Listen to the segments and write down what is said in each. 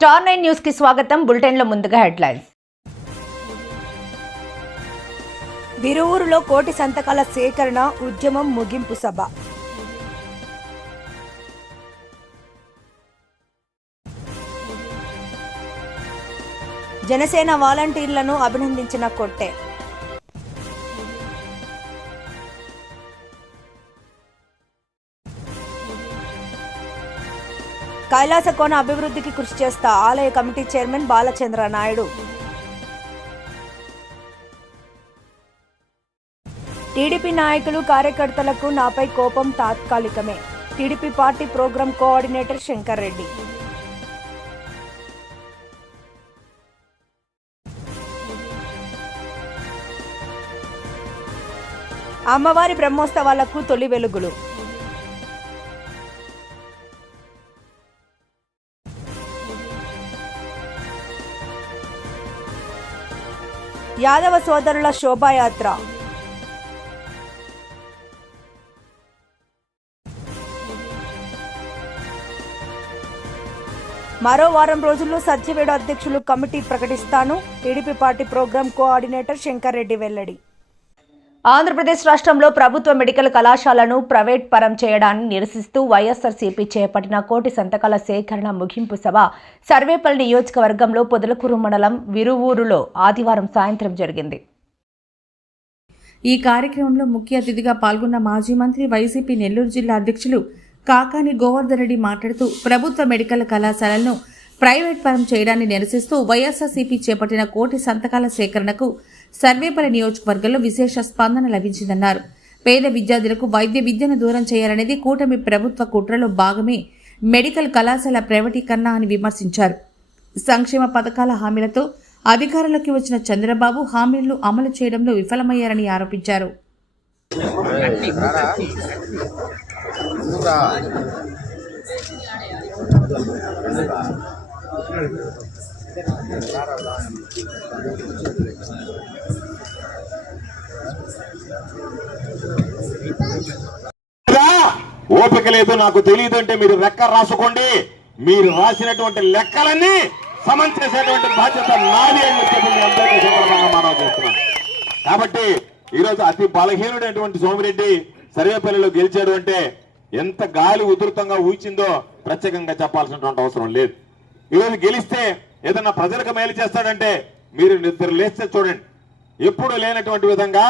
Star 9 news కి స్వాగతం. Bulletin లో ముందుగా హెడ్లైన్స్. విరువూరులో కోటి సంతకాల సేకరణ ఉద్యమం ముగింపు సభ. జనసేన వాలంటీర్లను అభినందించిన కొట్టే. కైలాసకోన అభివృద్ధికి కృషి చేస్తా ఆలయ committee chairman Balachandra Naidu. TDP నాయకులు కార్యకర్తలకు నాపై కోపం తాత్కాలికమే. TDP party programme coordinator Shankar Reddy. అమ్మవారి బ్రహ్మోత్సవాలకు తొలి వెలుగులు. యాదవ సోదరుల శోభాయాత్ర. మరో వారం రోజుల్లో సత్యవేడు అధ్యక్షులు కమిటీ ప్రకటిస్తాను. TDP party programme coordinator Shankar Reddy వెల్లడి. ఆంధ్రప్రదేశ్ రాష్ట్రంలో ప్రభుత్వ మెడికల్ కళాశాలను ప్రైవేట్ పరం చేయడాన్ని నిరసిస్తూ వైఎస్ఆర్సీపీ చేపట్టిన కోటి సంతకాల సేకరణ ముగింపు సభ సర్వేపల్లి నియోజకవర్గంలో పొదలకూరు మండలం విరువూరులో ఆదివారం సాయంత్రం జరిగింది. ఈ కార్యక్రమంలో ముఖ్య అతిథిగా పాల్గొన్న మాజీ మంత్రి వైసీపీ నెల్లూరు జిల్లా అధ్యక్షులు కాకాని గోవర్ధన్ రెడ్డి మాట్లాడుతూ ప్రభుత్వ మెడికల్ కళాశాలను ప్రైవేట్ పరం చేయడాన్ని నిరసిస్తూ వైఎస్ఆర్సీపీ చేపట్టిన కోటి సంతకాల సేకరణకు సర్వేపల్లి నియోజకవర్గంలో విశేష స్పందన లభించిందన్నారు. పేద విద్యార్థులకు వైద్య విద్యను దూరం చేయాలనేది కూటమి ప్రభుత్వ కుట్రలో భాగమే మెడికల్ కళాశాల ప్రైవేటీకరణ అని విమర్శించారు. సంక్షేమ పథకాల హామీలతో అధికారంలోకి వచ్చిన చంద్రబాబు హామీలను అమలు చేయడంలో విఫలమయ్యారని ఆరోపించారు. ఓపిక లేదు, నాకు తెలియదు అంటే మీరు లెక్క రాసుకోండి. మీరు రాసినటువంటి లెక్కలన్నీ సమం చేసేటువంటి బాధ్యత నాది అని చెప్పి మీ అందరికీ సందర్భంగా మనం చేస్తున్నాం. కాబట్టి ఈరోజు అతి బలహీనుడైనటువంటి సోమిరెడ్డి సర్వేపల్లిలో గెలిచాడు అంటే ఎంత గాలి ఉధృతంగా ఊచిందో ప్రత్యేకంగా చెప్పాల్సినటువంటి అవసరం లేదు. ఈరోజు గెలిస్తే ఏదన్నా ప్రజలకు మేలు చేస్తాడంటే మీరు నిద్ర లేస్తే చూడండి, ఎప్పుడు లేనటువంటి విధంగా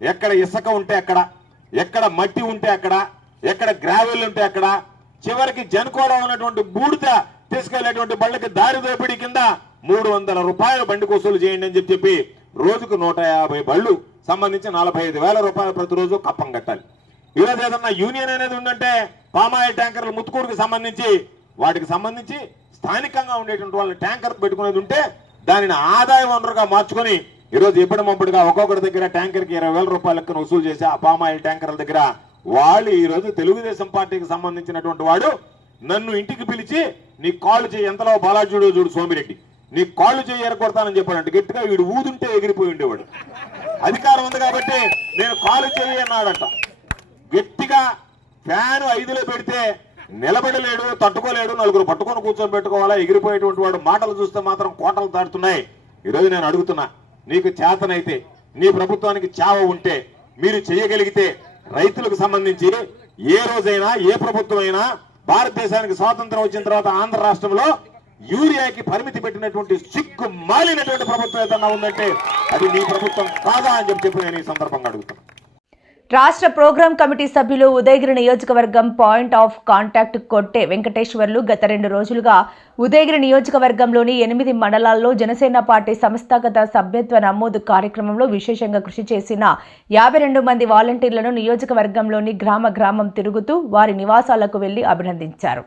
ఎక్కడ ఇసుక ఉంటే అక్కడ, ఎక్కడ మట్టి ఉంటే అక్కడ, ఎక్కడ గ్రావెల్ ఉంటే అక్కడ, చివరికి జనకోలో ఉన్నటువంటి బూడిద తీసుకెళ్లేటువంటి బళ్ళకి దారి దోపిడీ కింద 300 రూపాయలు బండికి వసూలు చేయండి అని చెప్పి రోజుకు 150 బళ్ళు సంబంధించి 45,000 రూపాయలు ప్రతిరోజు కప్పం కట్టాలి. ఈరోజు ఏదన్నా యూనియన్ అనేది ఉందంటే పామాయిల్ ట్యాంకర్లు ముత్తుకూరుకు సంబంధించి వాటికి సంబంధించి స్థానికంగా ఉండేటువంటి వాళ్ళని ట్యాంకర్ పెట్టుకునేది ఉంటే దానిని ఆదాయ వనరుగా మార్చుకొని ఈరోజు ఎప్పటికప్పుడుగా ఒక్కొక్కటి దగ్గర ట్యాంకర్కి 20,000 రూపాయల లెక్కన వసూలు చేసి ఆ పామాయిల్ ట్యాంకర్ల దగ్గర వాళ్ళు ఈరోజు తెలుగుదేశం పార్టీకి సంబంధించినటువంటి వాడు నన్ను ఇంటికి పిలిచి నీ కాళ్ళు చేయి ఎంతలో బాలాజుడు చూడు సోమిరెడ్డి నీ కాళ్ళు చేయి ఎరగొడతానని చెప్పాడంటే గట్టిగా వీడు ఊదుంటే ఎగిరిపోయి ఉండేవాడు. అధికారం ఉంది కాబట్టి నేను కాలు చేయి అన్నాడట. గట్టిగా ఫ్యాన్ 5లో పెడితే నిలబడలేడు, తట్టుకోలేడు, నలుగురు పట్టుకొని కూర్చొని పెట్టుకోవాలా, ఎగిరిపోయేటువంటి వాడు మాటలు చూస్తే మాత్రం కోటలు దాటుతున్నాయి. ఈరోజు నేను అడుగుతున్నా, నీకు చేతనైతే నీ ప్రభుత్వానికి చావ ఉంటే మీరు చేయగలిగితే రైతులకు సంబంధించి ఏ రోజైనా ఏ ప్రభుత్వం అయినా భారతదేశానికి స్వాతంత్రం వచ్చిన తర్వాత ఆంధ్ర రాష్ట్రంలో యూరియాకి పరిమితి పెట్టినటువంటి సిగ్గు మాలినటువంటి ప్రభుత్వం ఏదన్నా ఉందంటే అది నీ ప్రభుత్వం కాదా అని చెప్పి నేను ఈ సందర్భంగా అడుగుతున్నాను. రాష్ట్ర ప్రోగ్రాం కమిటీ సభ్యులు ఉదయగిరి నియోజకవర్గం పాయింట్ ఆఫ్ కాంటాక్ట్ కొట్టే వెంకటేశ్వర్లు గత 2 రోజులుగా ఉదయగిరి నియోజకవర్గంలోని 8 మండలాల్లో జనసేన పార్టీ సంస్థాగత సభ్యత్వ నమోదు కార్యక్రమంలో విశేషంగా కృషి చేసిన 52 మంది వాలంటీర్లను నియోజకవర్గంలోని గ్రామం తిరుగుతూ వారి నివాసాలకు వెళ్లి అభినందించారు.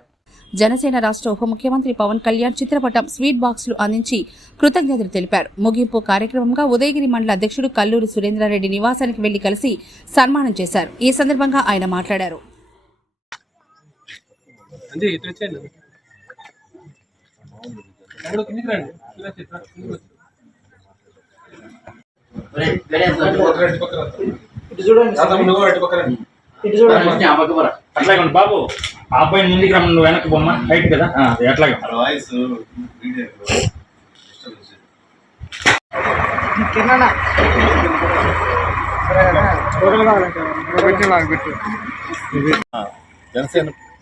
జనసేన రాష్ట్ర ఉప ముఖ్యమంత్రి పవన్ కళ్యాణ్ చిత్రపటం, స్వీట్ బాక్సులు అందించి కృతజ్ఞతలు తెలిపారు. ముగింపు కార్యక్రమంగా ఉదయగిరి మండల అధ్యక్షుడు కల్లూరి సురేంద్రారెడ్డి నివాసానికి వెళ్లి కలిసి సన్మానం చేశారు. ఈ సందర్భంగా ఆయన మాట్లాడారు. బాబు ఆ అబ్బాయిని ముందుకు రమ్మ, నువ్వు వెనక్కి బొమ్మ హైట్ కదా ఎట్లాగా వాయిస్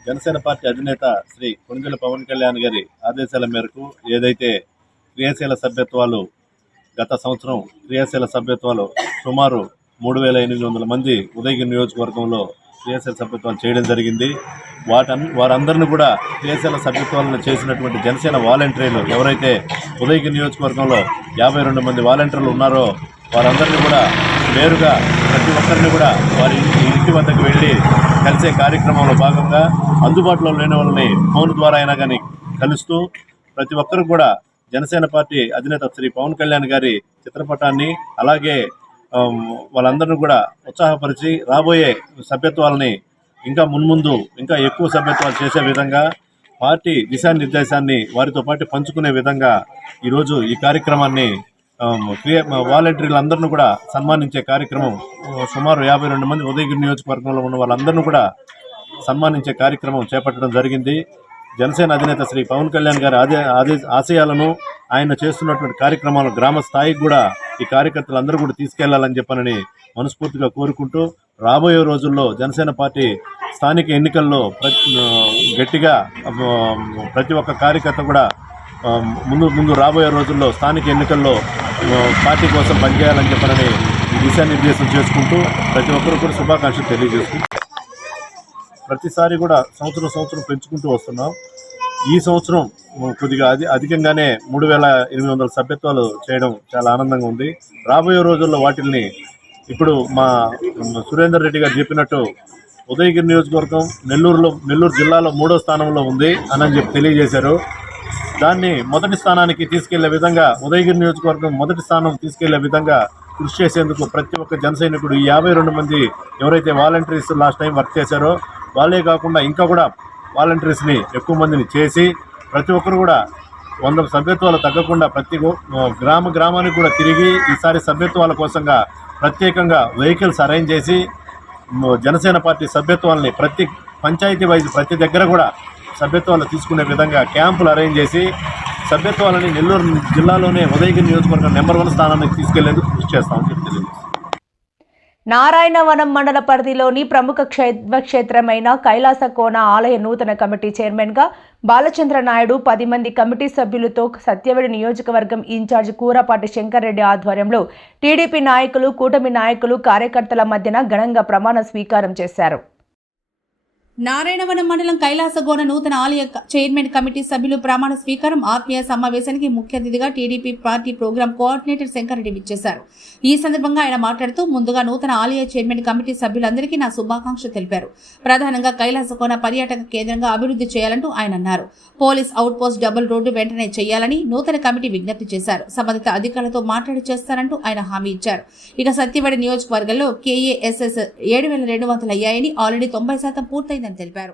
జనసేన పార్టీ అధినేత శ్రీ కొణిదెల పవన్ కళ్యాణ్ గారి ఆదేశాల మేరకు ఏదైతే క్రియాశీల సభ్యత్వాలు గత సంవత్సరం క్రియాశీల సభ్యత్వాలు సుమారు 3,800 మంది ఉదయగిరి నియోజకవర్గంలో క్రియాశీల సభ్యత్వాలు చేయడం జరిగింది. వారందరినీ కూడా క్రియాశీల సభ్యత్వాలను చేసినటువంటి జనసేన వాలంటీర్లు ఎవరైతే ఉదయగిరి నియోజకవర్గంలో 52 మంది వాలంటీర్లు ఉన్నారో వారందరినీ కూడా నేరుగా ప్రతి ఒక్కరిని కూడా వారి ఇంటి వద్దకు వెళ్ళి కలిసే కార్యక్రమంలో భాగంగా అందుబాటులో లేని వాళ్ళని ఫోన్ ద్వారా అయినా కానీ కలుస్తూ ప్రతి ఒక్కరు కూడా జనసేన పార్టీ అధినేత శ్రీ పవన్ కళ్యాణ్ గారి చిత్రపటాన్ని అలాగే వాళ్ళందరినీ కూడా ఉత్సాహపరిచి రాబోయే సభ్యత్వాలని ఇంకా మున్ముందు ఇంకా ఎక్కువ సభ్యత్వాలు చేసే విధంగా పార్టీ దిశానిర్దేశాన్ని వారితో పాటు పంచుకునే విధంగా ఈరోజు ఈ కార్యక్రమాన్ని వాలంటీర్లందరినీ కూడా సన్మానించే కార్యక్రమం సుమారు 52 మంది ఉదయగిరి నియోజకవర్గంలో ఉన్న వాళ్ళందరినీ కూడా సన్మానించే కార్యక్రమం చేపట్టడం జరిగింది. జనసేన అధినేత శ్రీ పవన్ కళ్యాణ్ గారి ఆశయాలను ఆయన చేస్తున్నటువంటి కార్యక్రమాలు గ్రామ స్థాయికి కూడా ఈ కార్యకర్తలందరూ కూడా తీసుకెళ్లాలని చెప్పనని మనస్ఫూర్తిగా కోరుకుంటూ రాబోయే రోజుల్లో జనసేన పార్టీ స్థానిక ఎన్నికల్లో గట్టిగా ప్రతి ఒక్క కార్యకర్త కూడా ముందు రాబోయే రోజుల్లో స్థానిక ఎన్నికల్లో పార్టీ కోసం పనిచేయాలని చెప్పనని దిశానిర్దేశం చేసుకుంటూ ప్రతి ఒక్కరు కూడా శుభాకాంక్షలు తెలియజేసుకుంటూ ప్రతిసారి కూడా సంవత్సరం పెంచుకుంటూ వస్తున్నాం. ఈ సంవత్సరం కొద్దిగా అధికంగానే 3,800 సభ్యత్వాలు చేయడం చాలా ఆనందంగా ఉంది. రాబోయే రోజుల్లో వాటిల్ని ఇప్పుడు మా సురేందర్ రెడ్డి గారు చెప్పినట్టు ఉదయగిరి నియోజకవర్గం నెల్లూరు జిల్లాలో 3వ స్థానంలో ఉంది అని చెప్పి తెలియజేశారు. దాన్ని మొదటి స్థానానికి తీసుకెళ్లే విధంగా ఉదయగిరి నియోజకవర్గం మొదటి స్థానం తీసుకెళ్లే విధంగా కృషి చేసేందుకు ప్రతి ఒక్క జన సైనికుడు ఈ 52 మంది ఎవరైతే వాలంటీర్స్ లాస్ట్ టైం వర్క్ చేశారో వాళ్ళే కాకుండా ఇంకా కూడా వాలంటీర్స్ని ఎక్కువ మందిని చేసి ప్రతి ఒక్కరు కూడా 100 సభ్యత్వాలు తగ్గకుండా ప్రతి గ్రామానికి కూడా తిరిగి ఈసారి సభ్యత్వాల కోసంగా ప్రత్యేకంగా వెహికల్స్ అరేంజ్ చేసి జనసేన పార్టీ సభ్యత్వాలని ప్రతి పంచాయతీ వైజ్ ప్రతి దగ్గర కూడా సభ్యత్వాలు తీసుకునే విధంగా క్యాంపులు అరేంజ్ చేసి సభ్యత్వాలని నెల్లూరు జిల్లాలోనే ఉదయగిరి నియోజకవర్గం నెంబర్ 1 స్థానానికి తీసుకెళ్లేందుకు కృషి చేస్తామని చెప్పి తెలియదు. నారాయణవనం మండల పరిధిలోని ప్రముఖ క్షేత్రమైన కైలాసకోన ఆలయ నూతన కమిటీ చైర్మన్గా బాలచంద్ర నాయుడు 10 మంది కమిటీ సభ్యులతో సత్యవేడు నియోజకవర్గం ఇన్ఛార్జ్ కూరపాటి శంకర్రెడ్డి ఆధ్వర్యంలో టీడీపీ నాయకులు కూటమి నాయకులు కార్యకర్తల మధ్యన ఘనంగా ప్రమాణ స్వీకారం చేశారు. నారాయణవనం మండలం కైలాసగోన నూతన ఆలయ చైర్మన్ కమిటీ సభ్యులు ప్రమాణ స్వీకారం ఆత్మీయ సమావేశానికి ముఖ్య అతిథిగా TDP party programme coordinator Shankar Reddy విచ్చేశారు. ఈ సందర్భంగా ఆయన మాట్లాడుతూ ముందుగా నూతన ఆలయ చైర్మన్ కమిటీ సభ్యులందరికీ నా శుభాకాంక్షలు తెలిపారు. ప్రధానంగా కైలాసకోన పర్యాటక కేంద్రంగా అభివృద్ధి చేయాలంటూ ఆయన అన్నారు. Police out post double road వెంటనే చేయాలని నూతన కమిటీ విజ్ఞప్తి చేశారు. సంబంధిత అధికారులతో మాట్లాడి చేస్తారంటూ ఆయన హామీ ఇచ్చారు. ఇక సత్యవేడ నియోజకవర్గంలో KASS 7,200 అయ్యాయని ఆల్రెడీ 90% పూర్తయిందని తెలిపారు.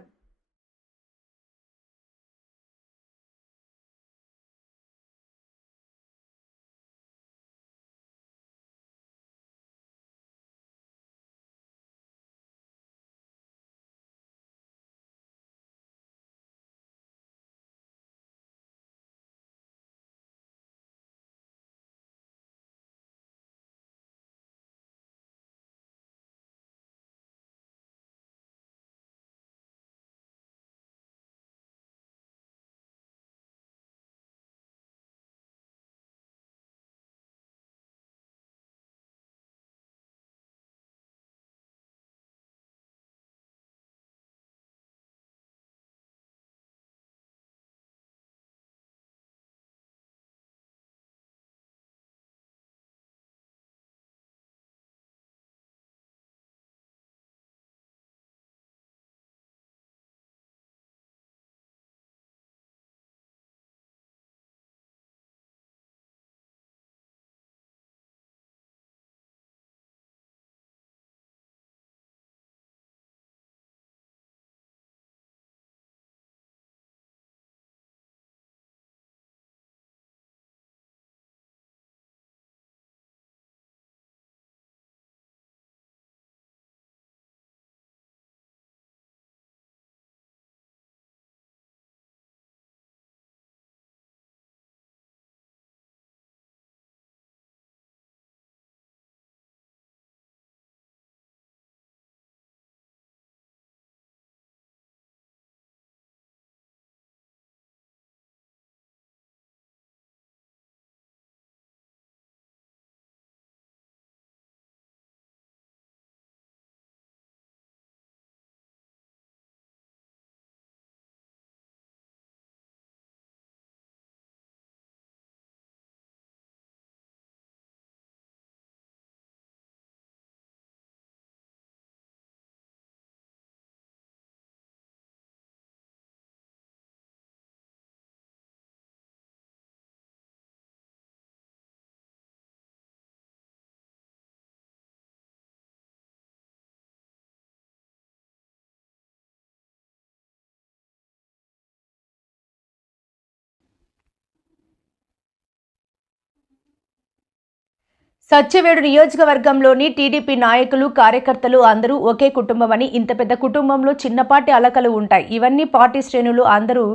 సత్యవేడు నియోజకవర్గంలోని టీడీపీ నాయకులు కార్యకర్తలు అందరూ ఒకే కుటుంబమని, ఇంత పెద్ద కుటుంబంలో చిన్నపాటి అలకలు ఉంటాయి, ఇవన్నీ పార్టీ శ్రేణులు అందరూ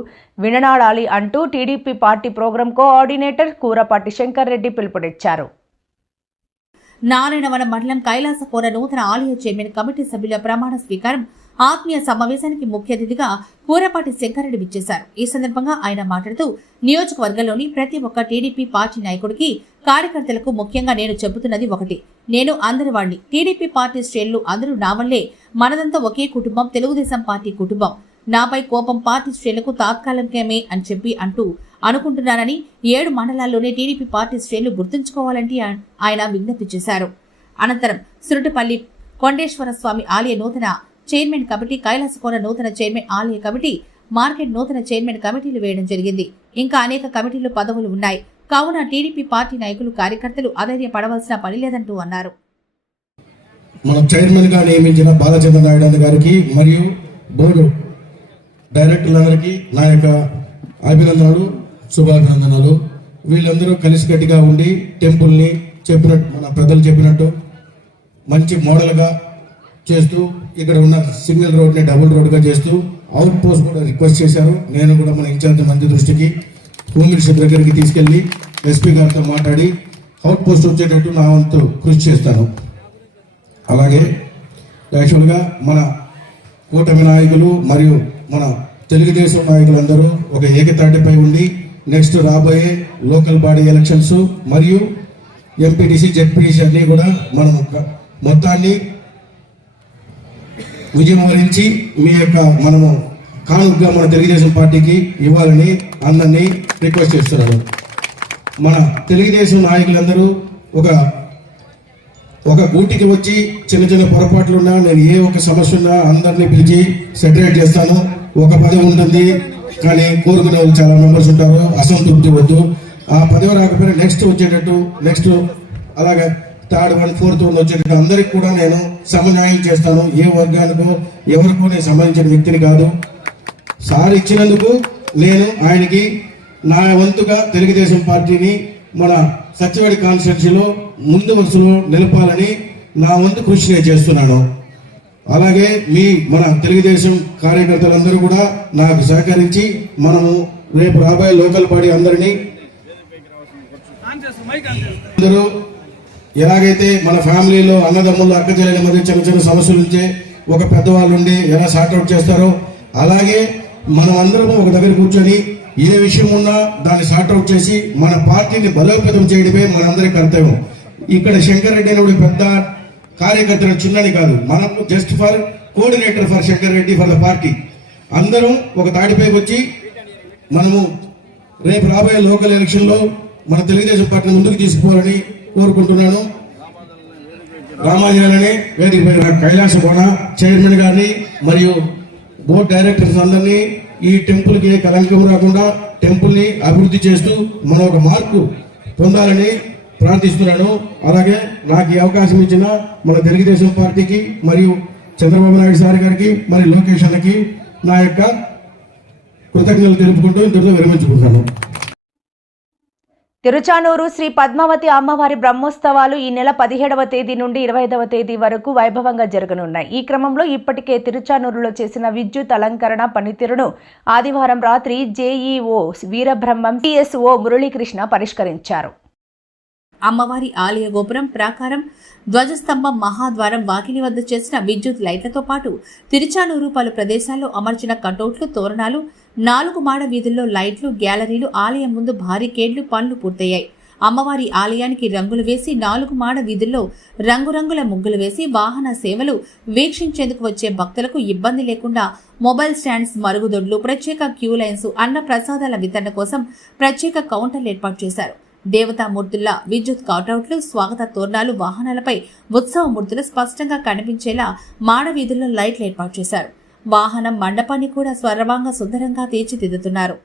విననాడాలి అంటూ TDP party programme coordinator Kurapati Shankar Reddy పిలుపునిచ్చారు. నారాయణవనం మండలం కైలాసపుర నూతన ఆలయ చైర్మన్ కమిటీ సభ్యుల ప్రమాణ స్వీకారం ఆత్మీయ సమావేశానికి ముఖ్య అతిథిగా కూరపాటి శంకర్రెడ్డి విచ్చేశారు. ఈ సందర్భంగా ఆయన మాట్లాడుతూ నియోజకవర్గంలోని ప్రతి ఒక్క టీడీపీ పార్టీ నాయకుడికి కార్యకర్తలకు ముఖ్యంగా నేను చెబుతున్నది ఒకటి, నేను అందరి వాణ్ణి, టీడీపీ పార్టీ శ్రేణులు అందరూ నా వల్లే, మనదంతా ఒకే కుటుంబం, తెలుగుదేశం పార్టీ కుటుంబం, నాపై కోపం పార్టీ శ్రేణులకు తాత్కాలికమే అని చెప్పి అనుకుంటున్నానని 7 మండలాల్లోనే టీడీపీ పార్టీ శ్రేణులు గుర్తుంచుకోవాలంటే ఆయన విజ్ఞప్తి చేశారు. అనంతరం సురటిపల్లి కొండేశ్వర స్వామి ఆలయ నూతన చైర్మన్ కమిటీ, కైలాసకోన నూతన చైర్మన్ ఆలయ కమిటీ, మార్కెట్ నూతన చైర్మన్ కమిటీలు వేయడం జరిగింది. ఇంకా అనేక కమిటీలు పదవులు ఉన్నాయి. కావున టీడీపీ పార్టీ నాయకులు కార్యకర్తలు అధైర్యపడవలసిన పని లేదంటూ అన్నారు. మన చైర్మన్ గా నియమించిన బాలచంద్ర నాయుడు గారికి మరియు బోర్డు డైరెక్టర్లందరికీ నా యొక్క అభినందనలు, శుభాభినందనలు. వీళ్ళందరూ కలిసికట్టుగా ఉండి టెంపుల్ని చెప్పినట్టు, మన పెద్దలు చెప్పినట్టు మంచి మోడల్గా చేస్తూ, ఇక్కడ ఉన్న సింగిల్ రోడ్ని డబుల్ రోడ్గా చేస్తూ, అవుట్ పోస్ట్ కూడా రిక్వెస్ట్ చేశారు. నేను కూడా మన ఇన్ఛార్జ్ మంత్రి దృష్టికి, హోమ్ మినిస్టర్ దగ్గరికి తీసుకెళ్లి ఎస్పీ గారితో మాట్లాడి అవుట్ పోస్ట్ వచ్చేటట్టు నా వంతు కృషి చేస్తాను. అలాగే యాక్చువల్గా మన కూటమి నాయకులు మరియు మన తెలుగుదేశం నాయకులందరూ ఒక ఏకతాటిపై ఉండి నెక్స్ట్ రాబోయే లోకల్ బాడీ ఎలక్షన్స్ మరియు ఎంపీటీసీ, జెడ్పీటీసీ అన్నీ కూడా మనం మొత్తాన్ని విజయమరించి మీ యొక్క మనము కానుకగా మన తెలుగుదేశం పార్టీకి ఇవ్వాలని అందరినీ రిక్వెస్ట్ చేస్తున్నాను. మన తెలుగుదేశం నాయకులందరూ ఒక గూటికి వచ్చి చిన్న చిన్న పొరపాట్లున్నా, నేను ఏ ఒక సమస్య ఉన్నా అందరినీ పిలిచి సెటరేట్ చేస్తాను. ఒక పదవి ఉంటుంది కానీ కోరుకునే వాళ్ళు చాలా మెంబర్స్ ఉంటారు, అసంతృప్తి వద్దు. ఆ పదవి రాకపోయినా నెక్స్ట్ వచ్చేటట్టు, నెక్స్ట్ అలాగే 3rd 1 4th 1 వచ్చేటట్టు అందరికి కూడా నేను సమన్వయం చేస్తాను. ఏ వర్గానికో ఎవరికో నేను సంబంధించిన వ్యక్తిని కాదు. సార్ ఇచ్చినందుకు నేను ఆయనకి నా వంతుగా తెలుగుదేశం పార్టీని మన సత్యవేడి కాన్స్టిట్యున్సీలో ముందు వరుసలో నిలపాలని నా వంతు కృషి నేను చేస్తున్నాను. అలాగే మన తెలుగుదేశం కార్యకర్తలందరూ కూడా నాకు సహకరించి మనము రేపు రాబోయే లోకల్ బాడీ అందరినీ అందరూ ఎలాగైతే మన ఫ్యామిలీలో అన్నదమ్ములు, అక్క చెల్లెల మధ్య చిన్న చిన్న సమస్యలు ఉంటే ఒక పెద్దవాళ్ళు ఉండి ఎలా సార్ట్అవుట్ చేస్తారో, అలాగే మనం అందరం ఒక దగ్గర కూర్చొని ఏ విషయం ఉన్నా దాన్ని సార్ట్అవుట్ చేసి మన పార్టీని బలోపేతం చేయడమే మనందరి కర్తవ్యం. ఇక్కడ శంకర్ రెడ్డి అనే పెద్ద కార్యకర్తల చిన్నని కాదు, మనం just for coordinator for Shankar Reddy for the party. అందరం ఒక తాటిపైకి వచ్చి మనము రేపు రాబోయే లోకల్ ఎలక్షన్లో మన తెలుగుదేశం పార్టీని ముందుకు తీసుకుపోవాలని కోరుకుంటున్నాను. రామాజీలని వేదికపై కైలాసకోన చైర్మన్ గారిని మరియు బోర్డు డైరెక్టర్స్ అందరినీ ఈ టెంపుల్కి కలంకం రాకుండా టెంపుల్ని అభివృద్ధి చేస్తూ మనం ఒక మార్పు పొందాలని ప్రార్థిస్తున్నాను. అలాగే నాకు ఈ అవకాశం ఇచ్చిన మన తెలుగుదేశం పార్టీకి మరియు చంద్రబాబు నాయుడు సార్ గారికి మరియు లోకేష్ అన్నకి నా యొక్క కృతజ్ఞతలు తెలుపుకుంటూ ఇంతటితో విరమించుకుంటున్నాను. తిరుచానూరు శ్రీ పద్మావతి అమ్మవారి బ్రహ్మోత్సవాలు ఈ నెల 17వ తేదీ నుండి 25వ తేదీ వరకు వైభవంగా జరగనున్నాయి. ఈ క్రమంలో ఇప్పటికే తిరుచానూరులో చేసిన విద్యుత్ అలంకరణ పనితీరును ఆదివారం రాత్రి జేఈఓ వీరబ్రహ్మం సిఎస్ఓ మురళీకృష్ణ పరిష్కరించారు. అమ్మవారి ఆలయ గోపురం ప్రాకారం, ధ్వజస్తంభం, మహాద్వారం, వాకిలి వద్ద చేసిన విద్యుత్ లైట్లతో పాటు తిరుచానూరు పలు ప్రదేశాల్లో అమర్చిన కటౌట్లు, తోరణాలు, 4 మాడ వీధుల్లో లైట్లు, గ్యాలరీలు, ఆలయం ముందు బారికేడ్లు, పనులు పూర్తయ్యాయి. అమ్మవారి ఆలయానికి రంగులు వేసి 4 మాడ వీధుల్లో రంగురంగుల ముగ్గులు వేసి వాహన సేవలు వీక్షించేందుకు వచ్చే భక్తులకు ఇబ్బంది లేకుండా మొబైల్ స్టాండ్స్, మరుగుదొడ్లు, ప్రత్యేక క్యూ లైన్స్, అన్న ప్రసాదాల వితరణ కోసం ప్రత్యేక కౌంటర్లు ఏర్పాటు చేశారు. దేవతామూర్తుల విద్యుత్ కటౌట్లు, స్వాగత తోరణాలు, వాహనాలపై ఉత్సవమూర్తులు స్పష్టంగా కనిపించేలా మాడ వీధుల్లో లైట్లు ఏర్పాటు చేశారు. వాహనం మండపాన్ని కూడా స్వర్ణంగా సుందరంగా తీర్చిదిద్దుతున్నారు.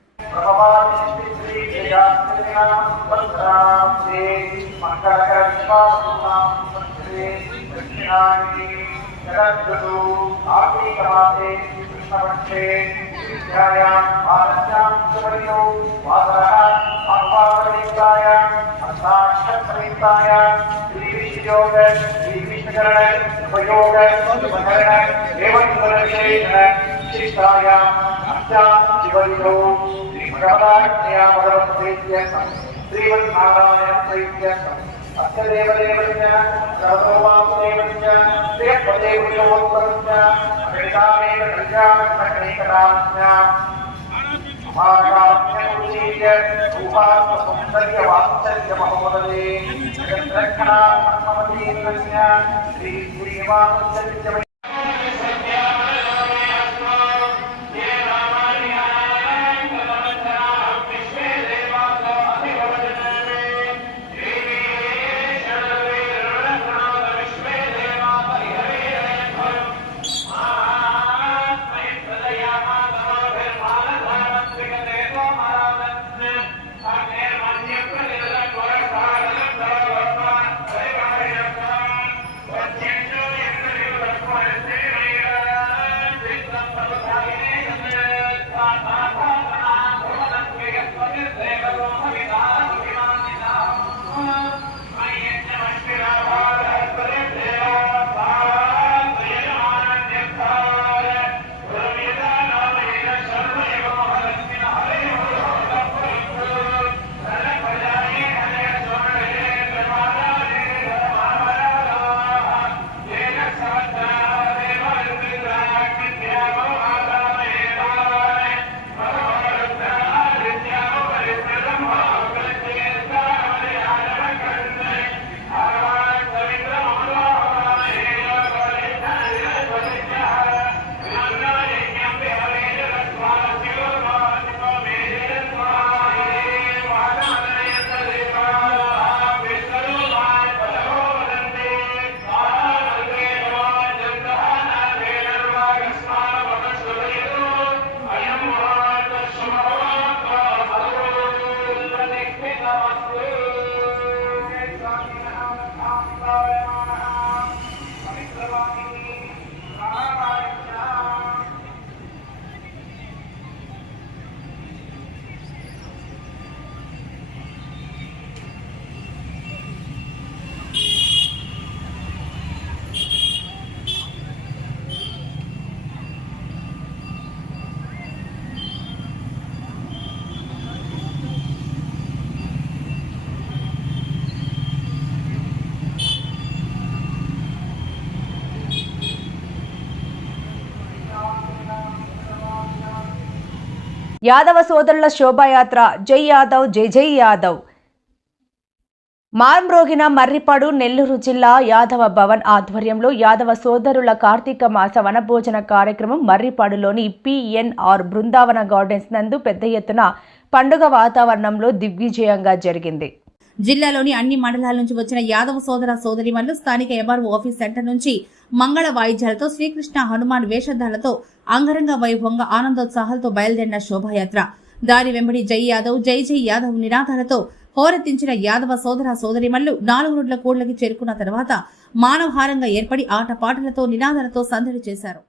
ध्यायाम् आरस्याम् सुमरियो वासरः आह्वासनिकाय साक्षात्काराय श्री विष्णुयोग श्री विष्णुकरण उपयोग उपकरण एवं विशेष शिष्टाय अर्चा शिवयो श्री भगवताज्ञा भगवत्प्रीत्य श्रीमन्नारायण प्रीत्य अष्टदेवदेवस्य सर्ववासुदेवस्य श्रेयपदेवयोत्पत्स्य अमेरिकामेव कल्याणकटकटास्य महाराष्ट्रमुच्चीय रूपात्मसौन्दर्यवात्सल्यमहोदये जगद्रक्षणात्ममतीर्णस्य श्री श्रीवासस्य యాదవ సోదరుల శోభాయాత్ర జై యాదవ్ జై జై యాదవ్. మార్మ్రోగిన మర్రిపాడు నెల్లూరు జిల్లా యాదవ భవన్ ఆధ్వర్యంలో యాదవ సోదరుల కార్తీక మాస వనభోజన కార్యక్రమం మర్రిపాడులోని పిఎన్ఆర్ బృందావన గార్డెన్స్ నందు పెద్ద ఎత్తున పండుగ వాతావరణంలో దిగ్విజయంగా జరిగింది. జిల్లాలోని అన్ని మండలాల నుంచి వచ్చిన యాదవ సోదర సోదరిమణులు స్థానిక ఎంఆర్ఓ ఆఫీస్ సెంటర్ నుంచి మంగళ వాయిద్యాలతో శ్రీకృష్ణ హనుమాన్ వేషధాలతో అంగరంగ వైభవంగా ఆనందోత్సాహాలతో బయలుదేరిన శోభాయాత్ర దారి వెంబడి జై యాదవ్ జై జై యాదవ్ నినాదాలతో హోరెత్తించిన యాదవ సోదర సోదరిమణులు 4 రోడ్ల కూడలికి చేరుకున్న తర్వాత మానవహారంగా ఏర్పడి ఆటపాటలతో నినాదాలతో సందడి చేశారు.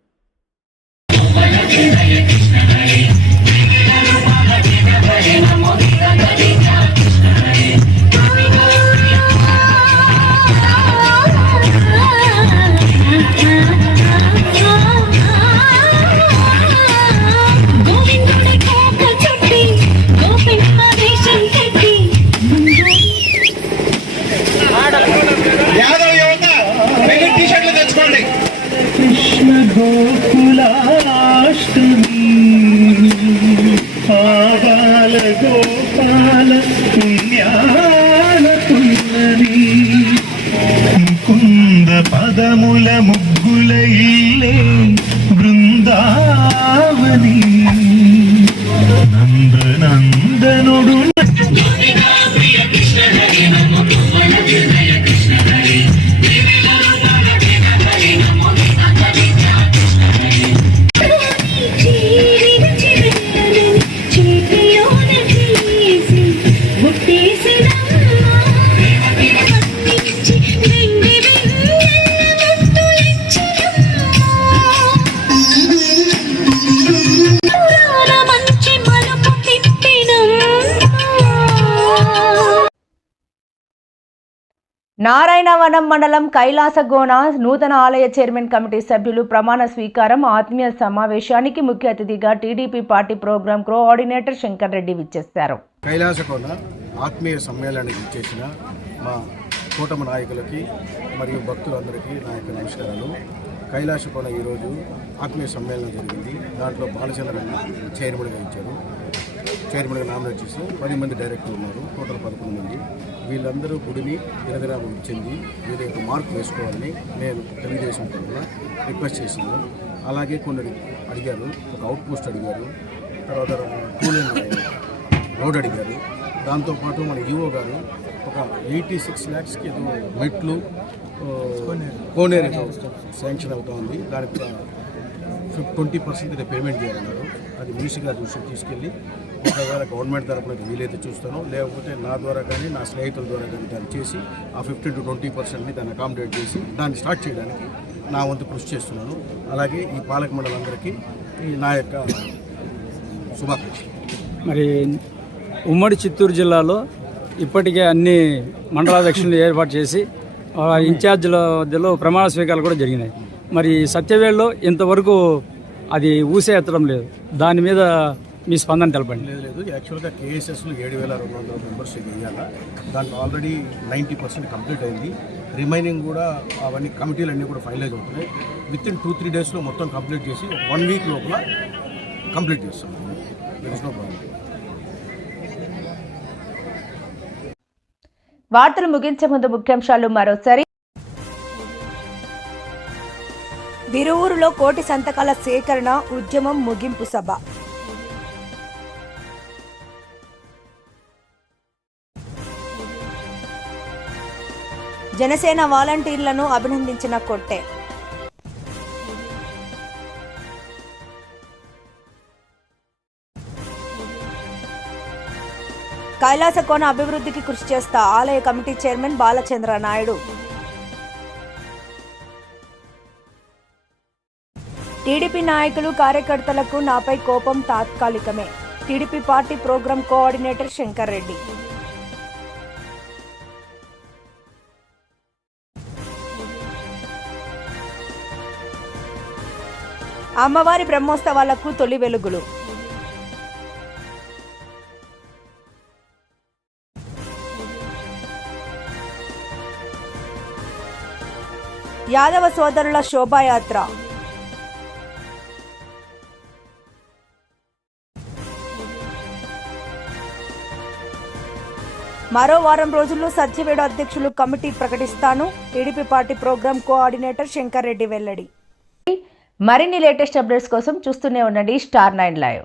గోకులాష్టమి పాదాల గోపాల పుణ్యాల పున్నమి ముకుంద పదముల ముగ్గుల ఇల్లే బృందావని నందనందనుడు నారాయణవనం మండలం కైలాసగోన నూతన ఆలయ చైర్మన్ కమిటీ సభ్యులు ప్రమాణ స్వీకారం ఆత్మీయ సమావేశానికి ముఖ్య అతిథిగా TDP party programme coordinator Shankar Reddy విచ్చేశారు. కైలాసకోన ఆత్మీయ సమ్మేళనానికి ఇచ్చేసిన మా కూటమి నాయకులకి మరియు భక్తులందరికీ నా యొక్క నమస్కారాలు. కైలాసకోన ఈరోజు ఆత్మీయ సమ్మేళనం జరిగింది. దాంట్లో బాలచంద్రన్న చైర్మన్గా ఇచ్చారు. చైర్మన్గా నామినేట్ చేసి 10 మంది డైరెక్టర్లు ఉన్నారు. టోటల్ 11 మంది. వీళ్ళందరూ గుడిని దినదినం ఇచ్చింది వీళ్ళ యొక్క మార్పు వేసుకోవాలని నేను తెలుగుదేశం తరఫున రిక్వెస్ట్ చేశాను. అలాగే కొన్ని అడిగారు, ఒక అవుట్ పోస్ట్ అడిగారు, తర్వాత రోడ్ అడిగారు. దాంతోపాటు మన ఈఓ గారు ఒక 86 lakhsకి ఏదో మెట్లు కోనేరు శాంక్షన్ అవుతుంది. దానికి 20% పేమెంట్ చేయాలన్నారు. అది మినిస్టర్ దృష్టికి తీసుకెళ్ళి ఒకవేళ గవర్నమెంట్ తరఫున వీలైతే చూస్తాను, లేకపోతే నా ద్వారా కానీ నా స్నేహితుల ద్వారా కానీ దాన్ని చేసి ఆ 15 to 20%ని దాన్ని అకామిడేట్ చేసి దాన్ని స్టార్ట్ చేయడానికి నా వంతు కృషి చేస్తున్నాను. అలాగే ఈ పాలక మండలందరికీ నా యొక్క శుభాకాంక్షలు. మరి ఉమ్మడి చిత్తూరు జిల్లాలో ఇప్పటికే అన్ని మండలాధ్యక్షులు ఏర్పాటు చేసి ఇన్ఛార్జీల మధ్యలో ప్రమాణ స్వీకారాలు కూడా జరిగినాయి. మరి సత్యవేళలో ఇంతవరకు అది ఊసే ఎత్తడం లేదు. దాని మీద మీ స్పందన తెలపండి. లేదు, యాక్చువల్గా కేఎస్ఎస్లో 7,200 మెంబర్స్ వేయాలా. దాంట్లో ఆల్రెడీ 90% కంప్లీట్ అయింది. రిమైనింగ్ కూడా అవన్నీ కమిటీలు అన్నీ కూడా ఫైనలైజ్ అవుతున్నాయి. విత్ ఇన్ 2-3 daysలో మొత్తం కంప్లీట్ చేసి 1 week లోపల కంప్లీట్ చేస్తాం. No problem. వార్తలు ముగించే ముందు ముఖ్యాంశాలు మరోసారి. విరువురులో కోటి సంతకాల సేకరణ ఉద్యమం ముగింపు సభ. జనసేన వాలంటీర్లను అభినందించిన కొట్టే. కైలాసకోన అభివృద్ధికి కృషి చేస్తా ఆలయ committee chairman Balachandra Naidu. TDP నాయకులు కార్యకర్తలకు నాపై కోపం తాత్కాలికమే. TDP party programme coordinator Shankar Reddy. అమ్మవారి బ్రహ్మోత్సవాలకు తొలి వెలుగులు. యాదవ సోదరుల శోభాయాత్ర. మరో వారం రోజుల్లో సత్యవేడు అధ్యక్షులు కమిటీ ప్రకటిస్తాను. TDP party programme coordinator Shankar Reddy వెల్లడి. మరిన్ని లేటెస్ట్ అప్డేట్స్ కోసం చూస్తూనే ఉండండి Star 9 Live.